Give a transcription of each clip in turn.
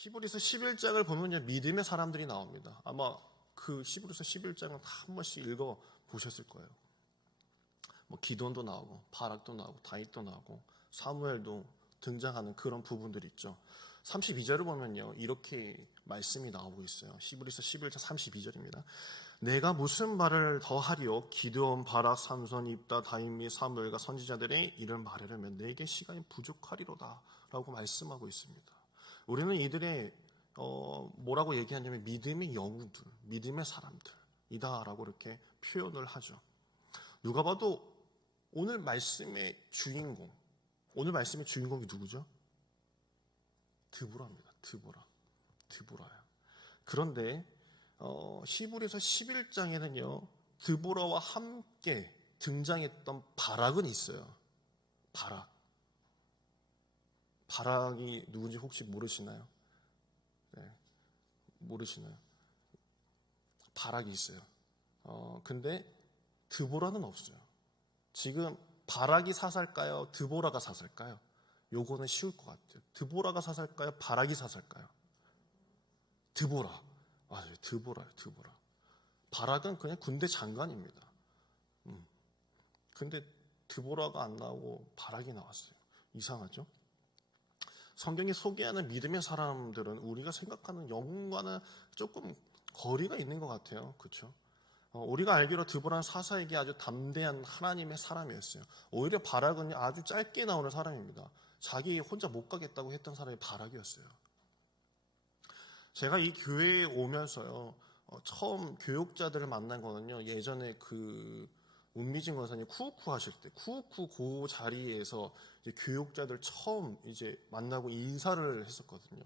히브리서 11장을 보면 믿음의 사람들이 나옵니다. 아마 그 히브리서 11장은 다 한 번씩 읽어 보셨을 거예요. 뭐 기돈도 나오고 바락도 나오고 다윗도 나오고 사무엘도 등장하는 그런 부분들이 있죠. 32절을 보면요, 이렇게 말씀이 나오고 있어요. 히브리서 11장 32절입니다. 내가 무슨 말을 더 하리요? 기드온, 바락, 삼손, 입다, 다윗 및 사무엘과 선지자들의 일을 말하려면 내게 시간이 부족하리로다 라고 말씀하고 있습니다. 우리는 이들의 뭐라고 얘기하냐면 믿음의 영웅들, 믿음의 사람들이다 라고 이렇게 표현을 하죠. 누가 봐도 오늘 말씀의 주인공, 오늘 말씀의 주인공이 누구죠? 드보라입니다. 드보라요. 그런데 히브리서 11장에는요, 드보라와 함께 등장했던 바락은 있어요. 바락이 누군지 혹시 모르시나요? 네, 모르시나요? 바락이 있어요. 근데 드보라는 없어요. 지금 바락이 사살까요? 드보라가 사살까요? 요거는 쉬울 것 같아요. 드보라가 사살까요? 바락이 사살까요? 드보라. 맞아요. 드보라요. 바락은 그냥 군대 장관입니다. 근데 드보라가 안 나오고 바락이 나왔어요. 이상하죠? 성경이 소개하는 믿음의 사람들은 우리가 생각하는 영웅과는 조금 거리가 있는 것 같아요. 그렇죠? 우리가 알기로 드보라는 사사에게 아주 담대한 하나님의 사람이었어요. 오히려 바락은 아주 짧게 나오는 사람입니다. 자기 혼자 못 가겠다고 했던 사람이 바락이었어요. 제가 이 교회에 오면서요, 처음 교육자들을 만난 거는요, 예전에 그 운미진 권사님 쿠우쿠 하실 때, 쿠우쿠 그 자리에서 이제 교육자들 처음 이제 만나고 인사를 했었거든요.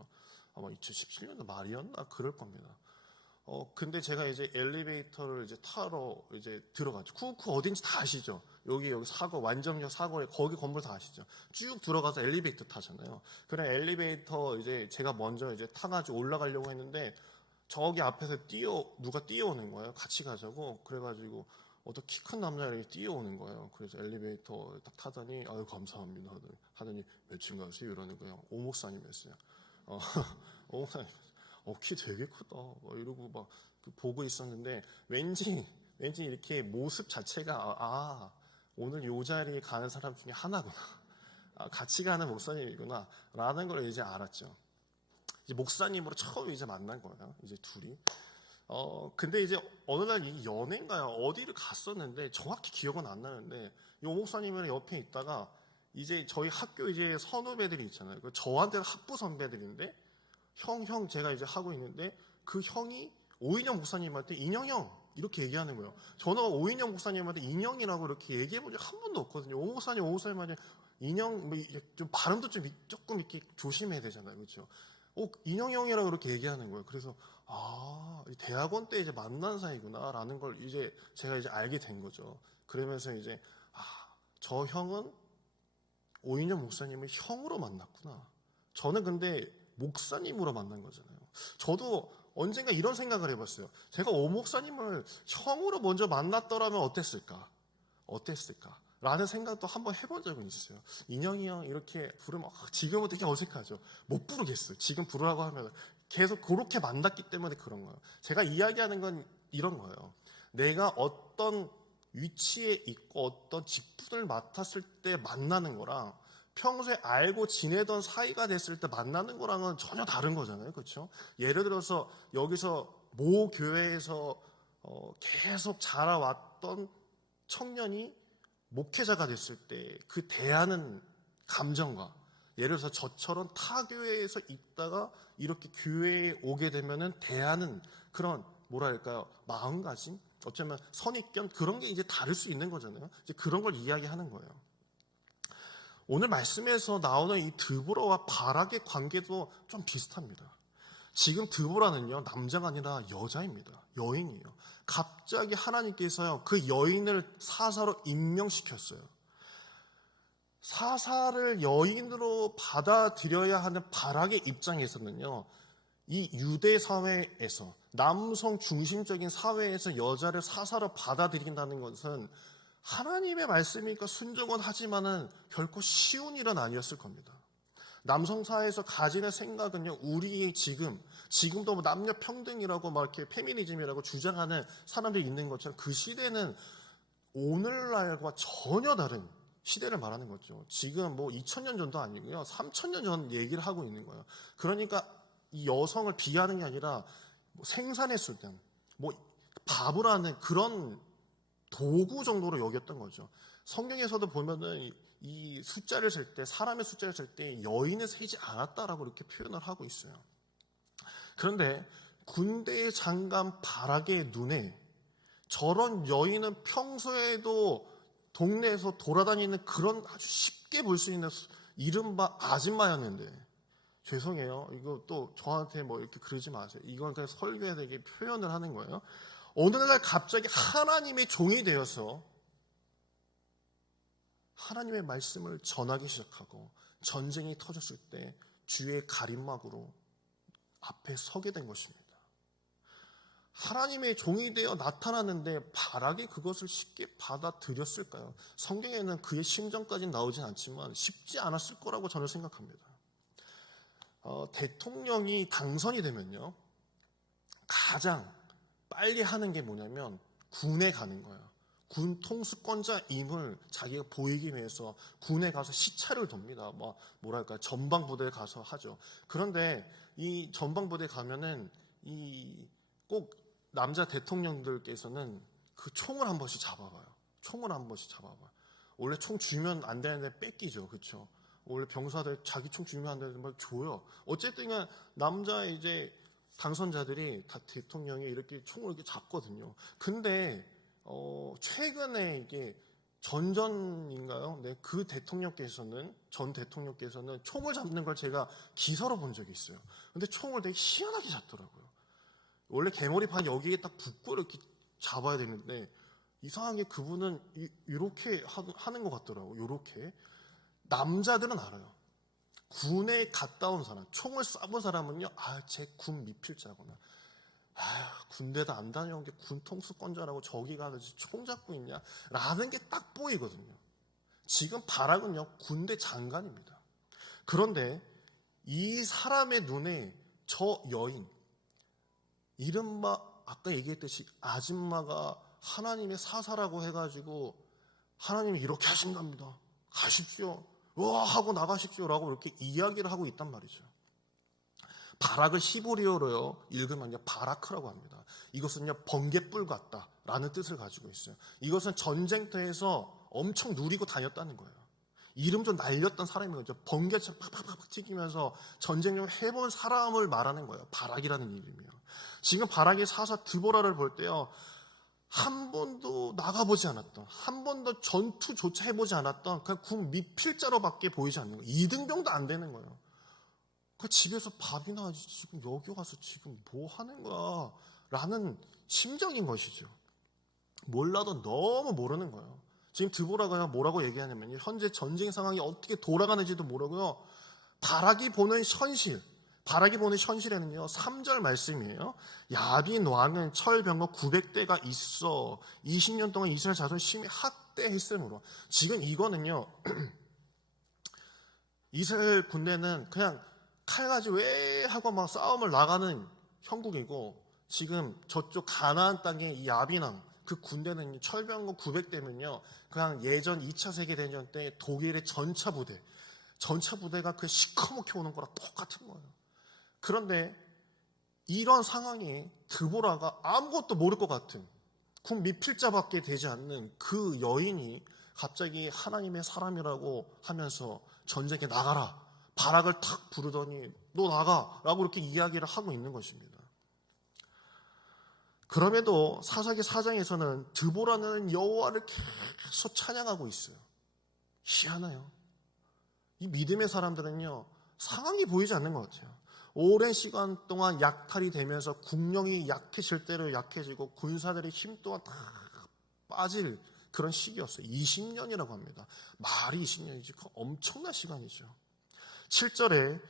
아마 2017년도 말이었나? 그럴 겁니다. 근데 제가 이제 엘리베이터를 이제 타러 이제 들어갔죠. 쿠우쿠 어딘지 다 아시죠? 여기 사거, 완정역 사거에 거기 건물 다 아시죠? 쭉 들어가서 엘리베이터 타잖아요. 그래, 엘리베이터 이제 제가 먼저 이제 타가지고 올라가려고 했는데, 저기 앞에서 누가 뛰어오는 거예요. 같이 가자고. 그래가지고, 어떤 키 큰 남자가 이렇게 뛰어오는 거예요. 그래서 엘리베이터 딱 타더니, 아유, 감사합니다. 하더니, 몇 층 가세요? 이러는 거예요. 오 목사님이었어요. 오 목사님. 키 되게 크다. 이러고 막 보고 있었는데, 왠지 이렇게 모습 자체가, 오늘 요 자리에 가는 사람 중에 하나구나. 같이 가는 목사님이구나. 라는 걸 이제 알았죠. 이제 목사님으로 처음 이제 만난 거예요. 이제 둘이. 근데 이제 어느 날 이 연애인가요? 어디를 갔었는데, 정확히 기억은 안 나는데, 이 목사님이랑 옆에 있다가, 이제 저희 학교 이제 선후배들이 있잖아요. 저한테는 학부 선배들인데, 형, 제가 이제 하고 있는데, 그 형이 오인영 목사님한테 인영 이렇게 얘기하는 거예요. 저는 오인영 목사님한테 인영이라고 이렇게 얘기해본 적 한 번도 없거든요. 오 목사님한테 인영, 좀 발음도 좀 조금 이렇게 조심해야 되잖아요. 그렇죠? 인영 형이라고 이렇게 얘기하는 거예요. 그래서, 대학원 때 이제 만난 사이구나라는 걸 이제 제가 이제 알게 된 거죠. 그러면서 이제, 저 형은 오인영 목사님을 형으로 만났구나. 저는 근데 목사님으로 만난 거잖아요. 저도 언젠가 이런 생각을 해봤어요. 제가 오 목사님을 형으로 먼저 만났더라면 어땠을까? 라는 생각도 한번 해본 적은 있어요. 인영이 형 이렇게 부르면 지금은 되게 어색하죠. 못 부르겠어요. 지금 부르라고 하면 계속 그렇게 만났기 때문에 그런 거예요. 제가 이야기하는 건 이런 거예요. 내가 어떤 위치에 있고 어떤 직분을 맡았을 때 만나는 거랑 평소에 알고 지내던 사이가 됐을 때 만나는 거랑은 전혀 다른 거잖아요. 그렇죠? 예를 들어서 여기서 모 교회에서 계속 자라왔던 청년이 목회자가 됐을 때 그 대하는 감정과, 예를 들어서 저처럼 타 교회에서 있다가 이렇게 교회에 오게 되면은 대하는 그런 뭐랄까요, 마음가짐, 어쩌면 선입견, 그런 게 이제 다를 수 있는 거잖아요. 이제 그런 걸 이야기하는 거예요. 오늘 말씀에서 나오는 이 드보라와 바락의 관계도 좀 비슷합니다. 지금 드보라는요, 남자가 아니라 여자입니다. 여인이에요. 갑자기 하나님께서요, 그 여인을 사사로 임명시켰어요. 사사를 여인으로 받아들여야 하는 바락의 입장에서는요, 이 유대 사회에서, 남성 중심적인 사회에서 여자를 사사로 받아들인다는 것은 하나님의 말씀이니까 순종은 하지만은 결코 쉬운 일은 아니었을 겁니다. 남성 사회에서 가지는 생각은요, 우리 지금도 뭐 남녀 평등이라고 막 이렇게 페미니즘이라고 주장하는 사람들이 있는 것처럼 그 시대는 오늘날과 전혀 다른 시대를 말하는 거죠. 지금 뭐 2000년 전도 아니고요, 3000년 전 얘기를 하고 있는 거예요. 그러니까 이 여성을 비하는 게 아니라 뭐 생산의 수단, 뭐 밥을 하는 그런 도구 정도로 여겼던 거죠. 성경에서도 보면은 이 숫자를 셀 때, 사람의 숫자를 셀 때 여인은 세지 않았다라고 이렇게 표현을 하고 있어요. 그런데 군대의 장관 바락의 눈에 저런 여인은 평소에도 동네에서 돌아다니는 그런 아주 쉽게 볼 수 있는 이른바 아줌마였는데, 죄송해요. 이거 또 저한테 뭐 이렇게 그러지 마세요. 이건 그냥 설교에 되게 표현을 하는 거예요. 어느 날 갑자기 하나님의 종이 되어서 하나님의 말씀을 전하기 시작하고 전쟁이 터졌을 때 주의 가림막으로 앞에 서게 된 것입니다. 하나님의 종이 되어 나타났는데 바락이 그것을 쉽게 받아들였을까요? 성경에는 그의 심정까지는 나오진 않지만 쉽지 않았을 거라고 저는 생각합니다. 대통령이 당선이 되면요, 가장 빨리 하는 게 뭐냐면 군에 가는 거예요. 군 통수권자임을 자기가 보이기 위해서 군에 가서 시차를 돕니다. 뭐랄까, 전방부대에 가서 하죠. 그런데 이 전방부대에 가면은 꼭 남자 대통령들께서는 그 총을 한 번씩 잡아봐요. 총을 한 번씩 잡아봐요. 원래 총 주면 안 되는데 뺏기죠, 그렇죠? 원래 병사들 자기 총 주면 안 되는데 막 줘요. 어쨌든 남자 이제 당선자들이 다 대통령이 이렇게 총을 이렇게 잡거든요. 근데 최근에 이게 전전인가요? 네, 그 전 대통령께서는 총을 잡는 걸 제가 기사로 본 적이 있어요. 근데 총을 되게 희한하게 잡더라고요. 원래 개머리판 여기에 딱 붙고 이렇게 잡아야 되는데 이상하게 그분은 이렇게 하는 것 같더라고요. 이렇게. 남자들은 알아요. 군에 갔다 온 사람, 총을 쏴본 사람은요, 쟤 군 미필자구나. 군대도 안 다녀온 게 군 통수권자라고 저기 가서 총 잡고 있냐? 라는 게 딱 보이거든요. 지금 바락은요, 군대 장관입니다. 그런데 이 사람의 눈에 저 여인, 이른바 아까 얘기했듯이 아줌마가 하나님의 사사라고 해가지고 하나님이 이렇게 하신답니다. 가십시오. 와 하고 나가십시오라고 이렇게 이야기를 하고 있단 말이죠. 바락을 히브리어로요 읽으면요 바라크라고 합니다. 이것은요 번갯불 같다라는 뜻을 가지고 있어요. 이것은 전쟁터에서 엄청 누리고 다녔다는 거예요. 이름 좀 날렸던 사람인 거죠. 번개처럼 팍팍팍 튀기면서 전쟁을 해본 사람을 말하는 거예요. 바락이라는 이름이요. 지금 바락의 사사 드보라를 볼 때요, 한 번도 나가보지 않았던, 한 번도 전투조차 해보지 않았던 그냥 군 미필자로밖에 보이지 않는 거예요. 2등병도 안 되는 거예요. 그 집에서 밥이나 지금 여기 와서 지금 뭐 하는 거야? 라는 심정인 것이죠. 몰라도 너무 모르는 거예요. 지금 드보라가 뭐라고 얘기하냐면요, 현재 전쟁 상황이 어떻게 돌아가는지도 모르고요, 바락이 보는 현실에는요 3절 말씀이에요. 야빈 왕은 철병거 900대가 있어 20년 동안 이스라엘 자손 심히 학대했으므로. 지금 이거는요 이스라엘 군대는 그냥 칼 가지고 왜 하고 막 싸움을 나가는 형국이고, 지금 저쪽 가나안 땅의 이 야빈 왕 그 군대는 철병거 900대면요 그냥 예전 2차 세계대전 때 독일의 전차 부대가 그 시커멓게 오는 거랑 똑같은 거예요. 그런데 이런 상황에 드보라가 아무것도 모를 것 같은 군 미필자밖에 되지 않는 그 여인이 갑자기 하나님의 사람이라고 하면서 전쟁에 나가라, 바락을 탁 부르더니 너 나가라고 이렇게 이야기를 하고 있는 것입니다. 그럼에도 사사기 4장에서는 드보라는 여호와를 계속 찬양하고 있어요. 희한해요. 이 믿음의 사람들은요 상황이 보이지 않는 것 같아요. 오랜 시간 동안 약탈이 되면서 국력이 약해질 대로 약해지고 군사들의 힘 또한 다 빠질 그런 시기였어요. 20년이라고 합니다. 말이 20년이지 엄청난 시간이죠. 7절에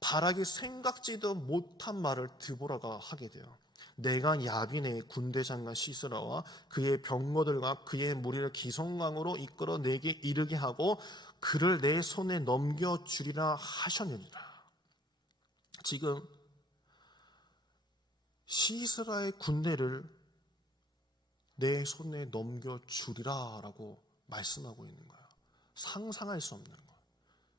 바락이 생각지도 못한 말을 드보라가 하게 돼요. 내가 야빈의 군대 장관 시스라와 그의 병거들과 그의 무리를 기성강으로 이끌어 내게 이르게 하고 그를 내 손에 넘겨주리라 하셨느니라. 지금 시스라의 군대를 내 손에 넘겨주리라 라고 말씀하고 있는 거예요. 상상할 수 없는 거예요.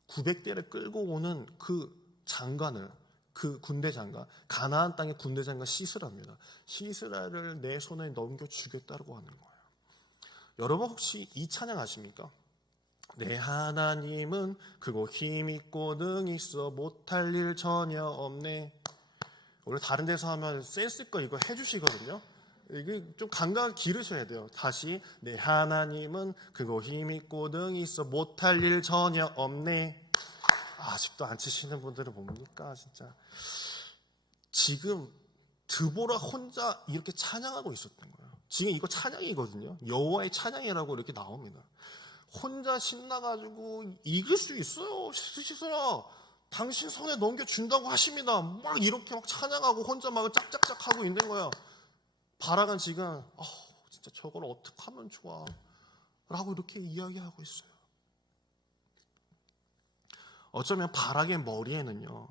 900대를 끌고 오는 그 장관을, 그 군대 장관, 가나안 땅의 군대 장관 시스라입니다. 시스라를 내 손에 넘겨주겠다고 하는 거예요. 여러분 혹시 이 찬양 아십니까? 내 하나님은 크고 힘있고 능히 있어 못할 일 전혀 없네. 원래 다른 데서 하면 센스껏 이거 해주시거든요. 이게 좀 감각을 기르셔야 돼요. 다시 내 하나님은 크고 힘있고 능히 있어 못할 일 전혀 없네. 아직도 안 치시는 분들은 뭡니까 진짜. 지금 드보라 혼자 이렇게 찬양하고 있었던 거예요. 지금 이거 찬양이거든요. 여호와의 찬양이라고 이렇게 나옵니다. 혼자 신나가지고 이길 수 있어요. 시스라 당신 손에 넘겨준다고 하십니다. 막 이렇게 막 찬양하고 혼자 막 짝짝짝 하고 있는 거야. 바락은 지금 진짜 저걸 어떻게 하면 좋아 라고 이렇게 이야기하고 있어요. 어쩌면 바락의 머리에는요,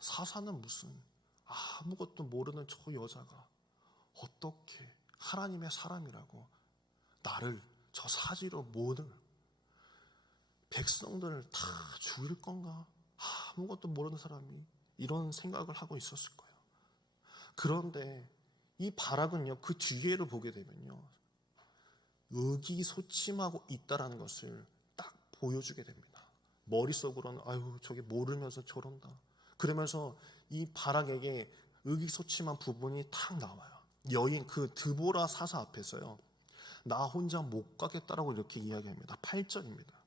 사사는 무슨 아무것도 모르는 저 여자가 어떻게 하나님의 사람이라고 나를 저 사지로 모든 백성들을 다 죽일 건가? 아무것도 모르는 사람이 이런 생각을 하고 있었을 거예요. 그런데 이 바락은요, 그 뒤에를 보게 되면요, 의기소침하고 있다라는 것을 딱 보여주게 됩니다. 머릿속으로는 아유 저게 모르면서 저런다. 그러면서 이 바락에게 의기소침한 부분이 탁 나와요. 여인 그 드보라 사사 앞에서요, 나 혼자 못 가겠다라고 이렇게 이야기합니다. 8절입니다.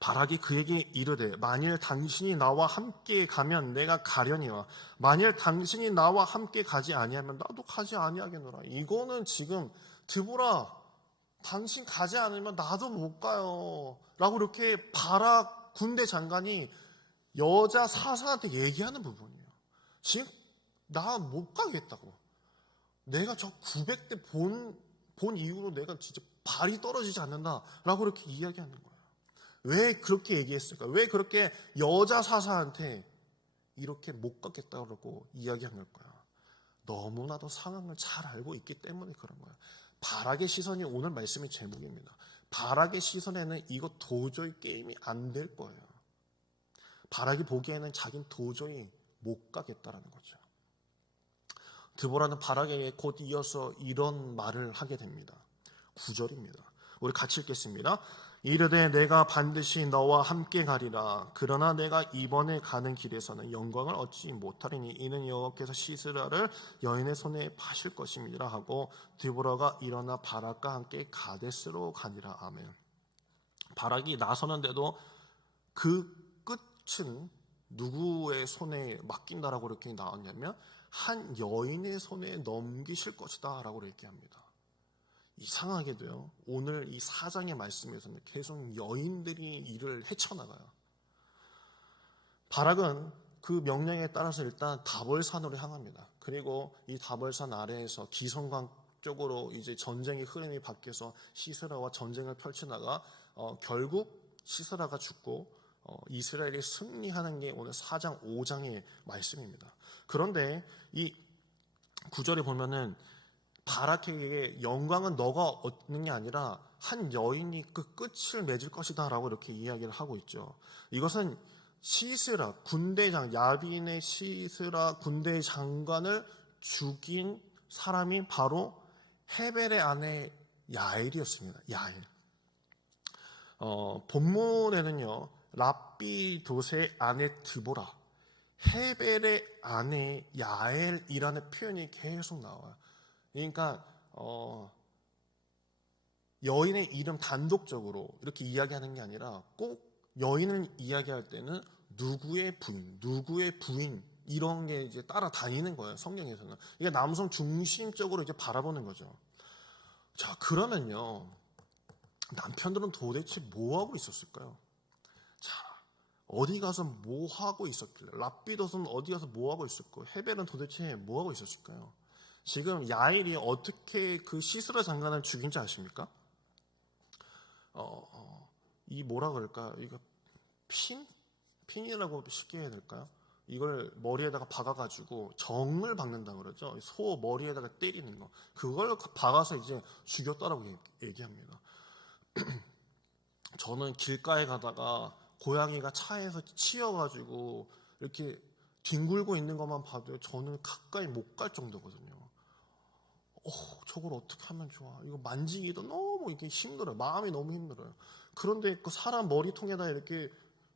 바락이 그에게 이르되 만일 당신이 나와 함께 가면 내가 가려니와 만일 당신이 나와 함께 가지 아니하면 나도 가지 아니하겠노라. 이거는 지금 드보라 당신 가지 않으면 나도 못 가요 라고 이렇게 바락 군대 장관이 여자 사사한테 얘기하는 부분이에요. 지금 나 못 가겠다고. 내가 저 900대 본 이후로 내가 진짜 발이 떨어지지 않는다라고 이렇게 이야기하는 거예요. 왜 그렇게 얘기했을까? 왜 그렇게 여자 사사한테 이렇게 못 가겠다고 이야기한 걸까요? 너무나도 상황을 잘 알고 있기 때문에 그런 거예요. 바락의 시선이 오늘 말씀의 제목입니다. 바락의 시선에는 이거 도저히 게임이 안 될 거예요. 바락이 보기에는 자기는 도저히 못 가겠다라는 거죠. 드보라는 바락에게 곧 이어서 이런 말을 하게 됩니다. 9절입니다. 우리 같이 읽겠습니다. 이르되 내가 반드시 너와 함께 가리라. 그러나 내가 이번에 가는 길에서는 영광을 얻지 못하리니 이는 여호와께서 시스라를 여인의 손에 파실 것임이라 하고 드보라가 일어나 바락과 함께 가데스로 가니라. 아멘. 바락이 나서는데도 그 끝은 누구의 손에 맡긴다라고 이렇게 나왔냐면 한 여인의 손에 넘기실 것이다 라고 이렇게 합니다. 이상하게도요, 오늘 이 4장의 말씀에서는 계속 여인들이 이를 헤쳐나가요. 바락은 그 명령에 따라서 일단 다볼산으로 향합니다. 그리고 이 다볼산 아래에서 기성강 쪽으로 이제 전쟁의 흐름이 바뀌어서 시스라와 전쟁을 펼치다가 결국 시스라가 죽고 이스라엘이 승리하는 게 오늘 4장 5장의 말씀입니다. 그런데 이 9절에 보면은 바락에게 영광은 너가 얻는 게 아니라 한 여인이 그 끝을 맺을 것이다 라고 이렇게 이야기를 하고 있죠. 이것은 시스라 군대장, 야빈의 시스라 군대 장관을 죽인 사람이 바로 헤벨의 아내 야엘이었습니다. 야엘. 본문에는요, 랍비도의 아내 드보라, 헤벨의 아내 야엘이라는 표현이 계속 나와요. 그러니까 여인의 이름 단독적으로 이렇게 이야기하는 게 아니라 꼭 여인을 이야기할 때는 누구의 부인 이런 게 이제 따라다니는 거예요. 성경에서는 이게 남성 중심적으로 이제 바라보는 거죠. 자, 그러면요, 남편들은 도대체 뭐 하고 있었을까요? 자, 어디 가서 뭐 하고 있었길래? 랍비도는 어디 가서 뭐 하고 있었고, 헤벨은 도대체 뭐 하고 있었을까요? 지금 야엘이 어떻게 그 시스라 장관을 죽인지 아십니까? 이 뭐라 그럴까요? 이거 핀이라고 쉽게 해야 될까요? 이걸 머리에다가 박아가지고 정을 박는다 그러죠. 소 머리에다가 때리는 거. 그걸 박아서 이제 죽였다라고 얘기합니다. 저는 길가에 가다가 고양이가 차에서 치여가지고 이렇게 뒹굴고 있는 것만 봐도 저는 가까이 못 갈 정도거든요. 저걸 어떻게 하면 좋아? 이거 만지기도 너무 이게 힘들어요. 마음이 너무 힘들어요. 그런데 그 사람 머리통에다 이렇게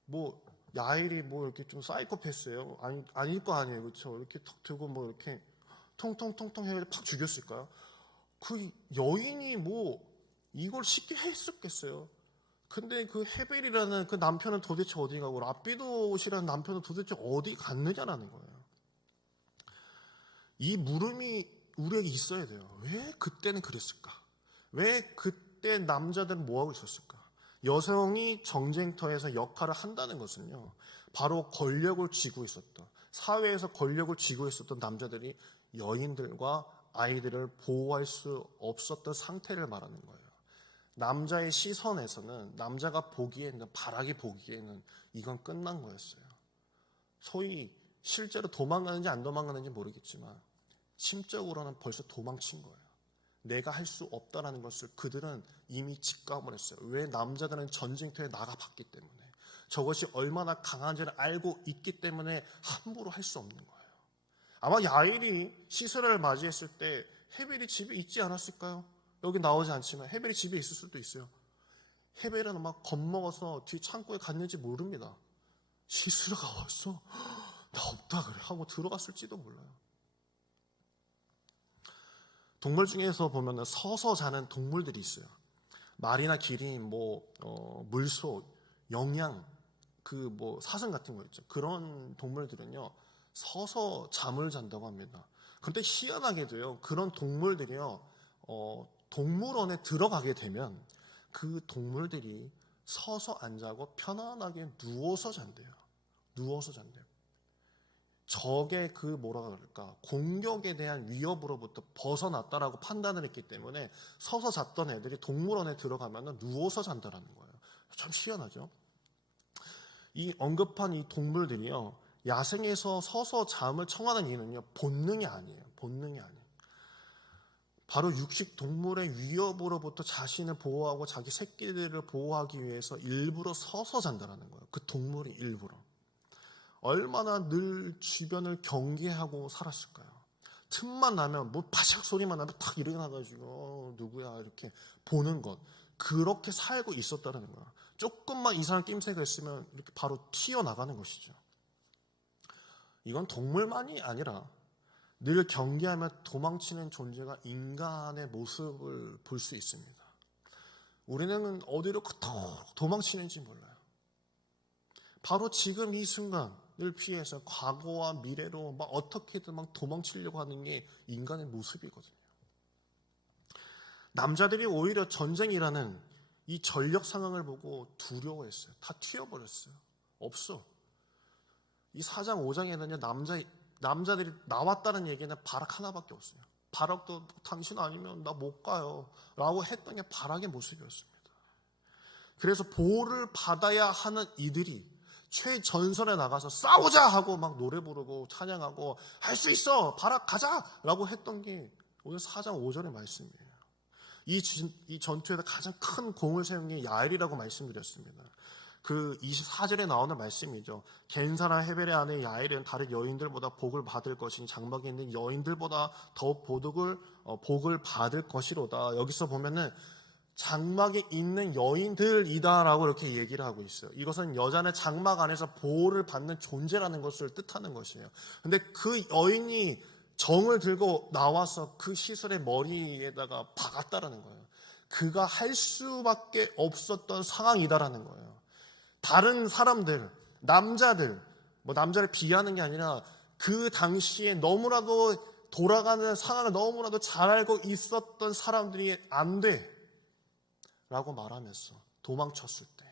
뭐 야일이 뭐 이렇게 좀 사이코패스예요. 아닐 거 아니에요, 그렇죠? 이렇게 턱 들고 뭐 이렇게 통통통통 해서 팍 죽였을까요? 그 여인이 뭐 이걸 쉽게 했었겠어요. 근데 그 헤벨이라는 그 남편은 도대체 어디 가고 라피도시라는 남편은 도대체 어디 갔느냐라는 거예요. 이 물음이 우리에게 있어야 돼요. 왜 그때는 그랬을까? 왜 그때 남자들은 뭐하고 있었을까? 여성이 정쟁터에서 역할을 한다는 것은요, 바로 권력을 쥐고 있었던, 사회에서 권력을 쥐고 있었던 남자들이 여인들과 아이들을 보호할 수 없었던 상태를 말하는 거예요. 남자의 시선에서는, 남자가 보기에는, 바라게 보기에는 이건 끝난 거였어요. 소위 실제로 도망가는지 안 도망가는지 모르겠지만 심적으로는 벌써 도망친 거예요. 내가 할 수 없다라는 것을 그들은 이미 직감을 했어요. 왜? 남자들은 전쟁터에 나가봤기 때문에, 저것이 얼마나 강한지를 알고 있기 때문에 함부로 할 수 없는 거예요. 아마 야일이 시스라를 맞이했을 때 헤벨이 집에 있지 않았을까요? 여기 나오지 않지만 헤벨이 집에 있을 수도 있어요. 헤벨은 막 겁먹어서 뒤 창고에 갔는지 모릅니다. 시스라가 왔어? 나 없다 그래 하고 들어갔을지도 몰라요. 동물 중에서 보면 서서 자는 동물들이 있어요. 말이나 기린, 물소, 영양, 사슴 같은 거 있죠. 그런 동물들은요, 서서 잠을 잔다고 합니다. 근데 희한하게도요, 그런 동물들이요, 동물원에 들어가게 되면 그 동물들이 서서 안 자고 편안하게 누워서 잔대요. 누워서 잔대요. 적의 공격에 대한 위협으로부터 벗어났다라고 판단을 했기 때문에 서서 잤던 애들이 동물원에 들어가면 누워서 잔다라는 거예요. 참 희한하죠? 이 언급한 이 동물들이요, 야생에서 서서 잠을 청하는 이유는요, 본능이 아니에요. 본능이 아니에요. 바로 육식 동물의 위협으로부터 자신을 보호하고 자기 새끼들을 보호하기 위해서 일부러 서서 잔다라는 거예요. 그 동물이 일부러. 얼마나 늘 주변을 경계하고 살았을까요? 틈만 나면 바삭 소리만 나면 탁 일어나가지고 누구야 이렇게 보는 것, 그렇게 살고 있었다는 거야. 조금만 이상한 낌새가 있으면 이렇게 바로 튀어나가는 것이죠. 이건 동물만이 아니라 늘 경계하며 도망치는 존재가 인간의 모습을 볼 수 있습니다. 우리는 어디로 그토록 도망치는지 몰라요. 바로 지금 이 순간을 피해서 과거와 미래로 어떻게든 도망치려고 하는 게 인간의 모습이거든요. 남자들이 오히려 전쟁이라는 이 전력 상황을 보고 두려워했어요. 다 튀어버렸어요. 없어. 이 4장 5장에는요, 남자들이 나왔다는 얘기는 바락 하나밖에 없어요. 바락도 당신 아니면 나 못 가요 라고 했던 게 바락의 모습이었습니다. 그래서 보호를 받아야 하는 이들이 최전선에 나가서 싸우자 하고 막 노래 부르고 찬양하고 할 수 있어 바락 가자 라고 했던 게 오늘 4장 5절의 말씀이에요. 이 전투에서 가장 큰 공을 세운 게 야일이라고 말씀드렸습니다. 그 24절에 나오는 말씀이죠. 겐사나 헤벨의 아내 야일은 다른 여인들보다 복을 받을 것이니 장막에 있는 여인들보다 더욱 복을 받을 것이로다. 여기서 보면은 장막에 있는 여인들이다라고 이렇게 얘기를 하고 있어요. 이것은 여자는 장막 안에서 보호를 받는 존재라는 것을 뜻하는 것이에요. 근데 그 여인이 정을 들고 나와서 그 시설의 머리에다가 박았다라는 거예요. 그가 할 수밖에 없었던 상황이다라는 거예요. 다른 사람들, 남자들, 남자를 비하하는 게 아니라 그 당시에 너무나도 돌아가는 상황을 너무나도 잘 알고 있었던 사람들이 안 돼 라고 말하면서 도망쳤을 때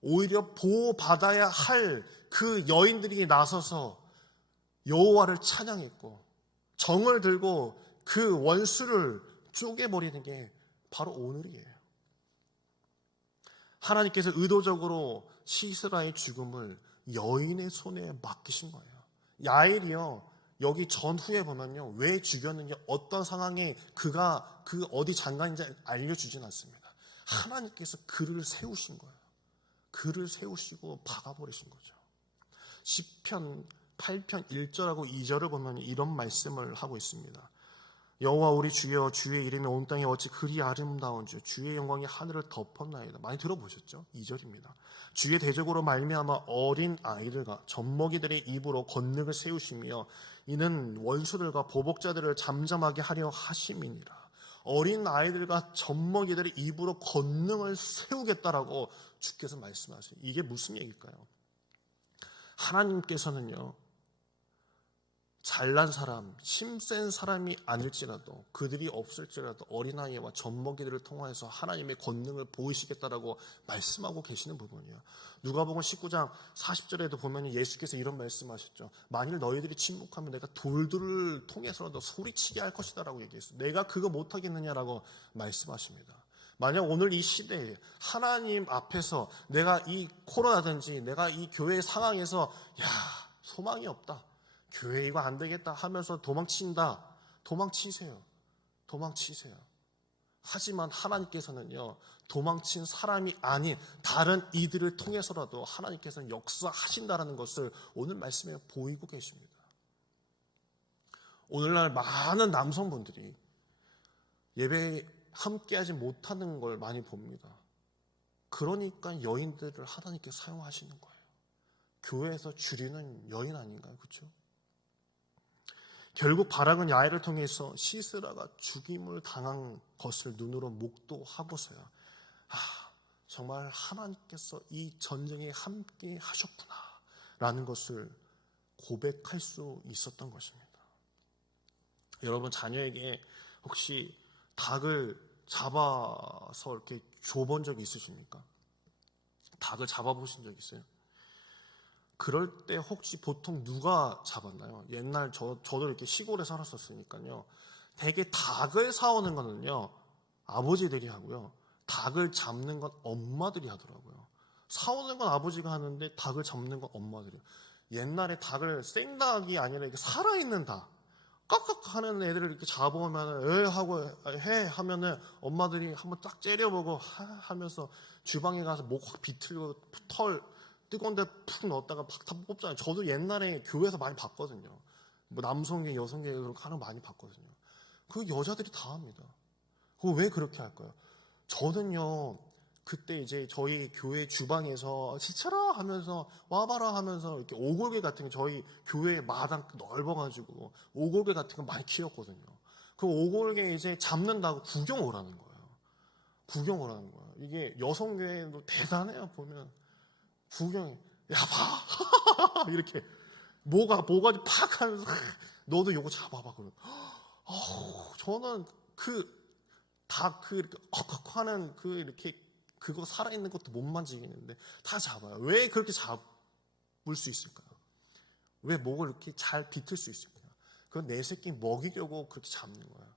오히려 보호받아야 할 그 여인들이 나서서 여호와를 찬양했고 정을 들고 그 원수를 쪼개버리는 게 바로 오늘이에요. 하나님께서 의도적으로 시스라의 죽음을 여인의 손에 맡기신 거예요. 야일이요, 여기 전후에 보면요, 왜 죽였는지, 어떤 상황에 그가 그 어디 장관인지 알려주진 않습니다. 하나님께서 그를 세우신 거예요. 그를 세우시고 박아버리신 거죠. 시편 8편 1절하고 2절을 보면 이런 말씀을 하고 있습니다. 여호와 우리 주여, 주의 이름이 온 땅에 어찌 그리 아름다운 주, 주의 영광이 하늘을 덮었나이다. 많이 들어보셨죠? 2절입니다. 주의 대적으로 말미암아 어린 아이들과 젖먹이들의 입으로 권능을 세우시며 이는 원수들과 보복자들을 잠잠하게 하려 하심이니라. 어린 아이들과 젖먹이들의 입으로 권능을 세우겠다라고 주께서 말씀하세요. 이게 무슨 얘기일까요? 하나님께서는요, 잘난 사람, 힘센 사람이 아닐지라도, 그들이 없을지라도 어린아이와 젖먹이들을 통해서 하나님의 권능을 보이시겠다라고 말씀하고 계시는 부분이에요. 누가복음 19장 40절에도 보면 예수께서 이런 말씀하셨죠. 만일 너희들이 침묵하면 내가 돌들을 통해서라도 소리치게 할 것이다 라고 얘기했어요. 내가 그거 못하겠느냐라고 말씀하십니다. 만약 오늘 이 시대에 하나님 앞에서 내가 이 코로나든지 내가 이 교회 상황에서 소망이 없다, 교회 이거 안 되겠다 하면서 도망친다. 도망치세요. 하지만 하나님께서는요, 도망친 사람이 아닌 다른 이들을 통해서라도 하나님께서는 역사하신다라는 것을 오늘 말씀에 보이고 계십니다. 오늘날 많은 남성분들이 예배에 함께하지 못하는 걸 많이 봅니다. 그러니까 여인들을 하나님께 사용하시는 거예요. 교회에서 줄이는 여인 아닌가요? 그렇죠? 결국 바락은 야일을 통해서 시스라가 죽임을 당한 것을 눈으로 목도하고서야 정말 하나님께서 이 전쟁에 함께 하셨구나 라는 것을 고백할 수 있었던 것입니다. 여러분, 자녀에게 혹시 닭을 잡아서 이렇게 줘본 적이 있으십니까? 닭을 잡아보신 적 있어요? 그럴 때 혹시 보통 누가 잡았나요? 옛날 저도 이렇게 시골에 살았었으니까요. 대개 닭을 사오는 거는요, 아버지들이 하고요. 닭을 잡는 건 엄마들이 하더라고요. 사오는 건 아버지가 하는데 닭을 잡는 건 엄마들이요. 옛날에 닭을 생닭이 아니라 이렇게 살아있는 닭, 깍깍 하는 애들을 이렇게 잡아오면 하고 해 하면은 엄마들이 한번 딱 째려보고 하면서 주방에 가서 목 확 비틀고 털 뜨거운 데 푹 넣었다가 팍 다 뽑잖아요. 저도 옛날에 교회에서 많이 봤거든요. 뭐 남성계, 여성계 그렇게 하는 거 많이 봤거든요. 그 여자들이 다 합니다. 그거 왜 그렇게 할까요? 저는요, 그때 이제 저희 교회 주방에서 시쳐라 하면서 와봐라 하면서 이렇게 오골개 같은 게 저희 교회 마당 넓어가지고 오골개 같은 거 많이 키웠거든요. 그 오골개 이제 잡는다고 구경 오라는 거예요. 이게 여성교회도 대단해요. 보면 구경해. 야, 봐. 이렇게 모가지 팍 하면서 너도 요거 잡아봐. 그러면 저는 이렇게 하는 이렇게 그거 살아있는 것도 못 만지겠는데 다 잡아요. 왜 그렇게 잡을 수 있을까요? 왜 목을 이렇게 잘 비틀 수 있을까요? 그건 내 새끼 먹이려고 그렇게 잡는 거예요.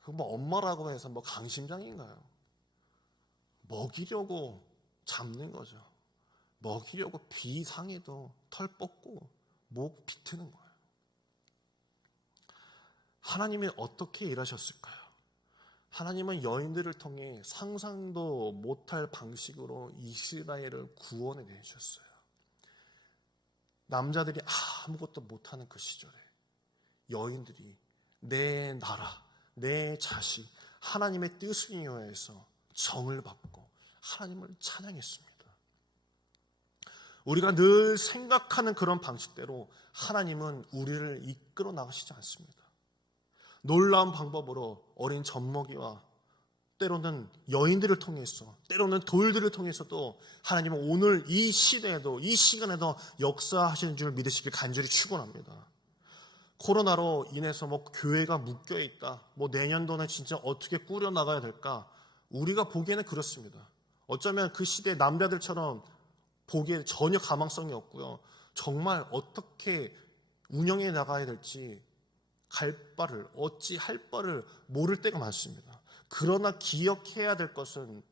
그거 뭐 엄마라고 해서 뭐 강심장인가요? 먹이려고 잡는 거죠. 먹이려고 비상해도 털 뽑고 목 비트는 거예요. 하나님이 어떻게 일하셨을까요? 하나님은 여인들을 통해 상상도 못할 방식으로 이스라엘을 구원해 내셨어요. 남자들이 아무것도 못하는 그 시절에 여인들이 내 나라, 내 자식, 하나님의 뜻을 위하여서 정을 받고 하나님을 찬양했습니다. 우리가 늘 생각하는 그런 방식대로 하나님은 우리를 이끌어 나가시지 않습니다. 놀라운 방법으로 어린 젖먹이와 때로는 여인들을 통해서, 때로는 돌들을 통해서도 하나님은 오늘 이 시대에도, 이 시간에도 역사하시는 줄 믿으시길 간절히 축원합니다. 코로나로 인해서 교회가 묶여 있다, 내년도는 진짜 어떻게 꾸려 나가야 될까? 우리가 보기에는 그렇습니다. 어쩌면 그 시대의 남자들처럼 보기에 전혀 가망성이 없고요. 정말 어떻게 운영해 나가야 될지 어찌 할 바를 모를 때가 많습니다. 그러나 기억해야 될 것은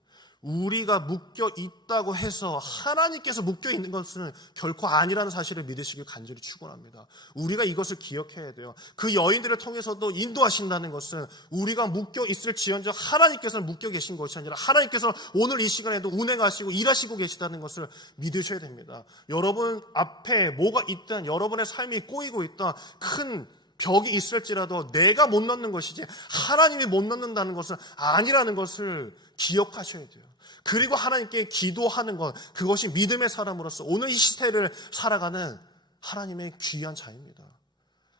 우리가 묶여 있다고 해서 하나님께서 묶여 있는 것은 결코 아니라는 사실을 믿으시길 간절히 축원합니다. 우리가 이것을 기억해야 돼요. 그 여인들을 통해서도 인도하신다는 것은 우리가 묶여 있을지언정 하나님께서는 묶여 계신 것이 아니라 하나님께서 오늘 이 시간에도 운행하시고 일하시고 계시다는 것을 믿으셔야 됩니다. 여러분 앞에 뭐가 있든 여러분의 삶이 꼬이고 있다 큰 벽이 있을지라도 내가 못 넣는 것이지 하나님이 못 넣는다는 것은 아니라는 것을 기억하셔야 돼요. 그리고 하나님께 기도하는 것, 그것이 믿음의 사람으로서 오늘 이 시대를 살아가는 하나님의 귀한 자입니다.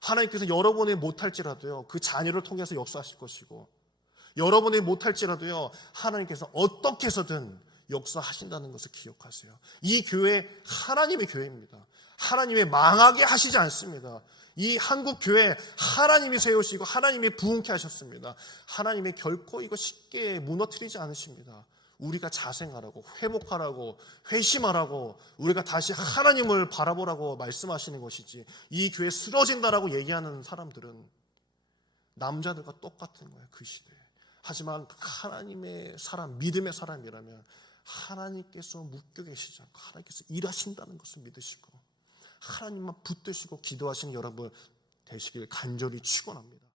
하나님께서 여러분이 못할지라도요, 그 자녀를 통해서 역사하실 것이고, 여러분이 못할지라도요, 하나님께서 어떻게 해서든 역사하신다는 것을 기억하세요. 이 교회 하나님의 교회입니다. 하나님의 망하게 하시지 않습니다. 이 한국 교회 하나님이 세우시고 하나님이 부흥케 하셨습니다. 하나님이 결코 이거 쉽게 무너뜨리지 않으십니다. 우리가 자생하라고, 회복하라고, 회심하라고, 우리가 다시 하나님을 바라보라고 말씀하시는 것이지, 이 교회 쓰러진다라고 얘기하는 사람들은 남자들과 똑같은 거예요, 그 시대에. 하지만 하나님의 사람, 믿음의 사람이라면 하나님께서 묶여 계시지 않고 하나님께서 일하신다는 것을 믿으시고 하나님만 붙드시고 기도하시는 여러분 되시길 간절히 축원합니다.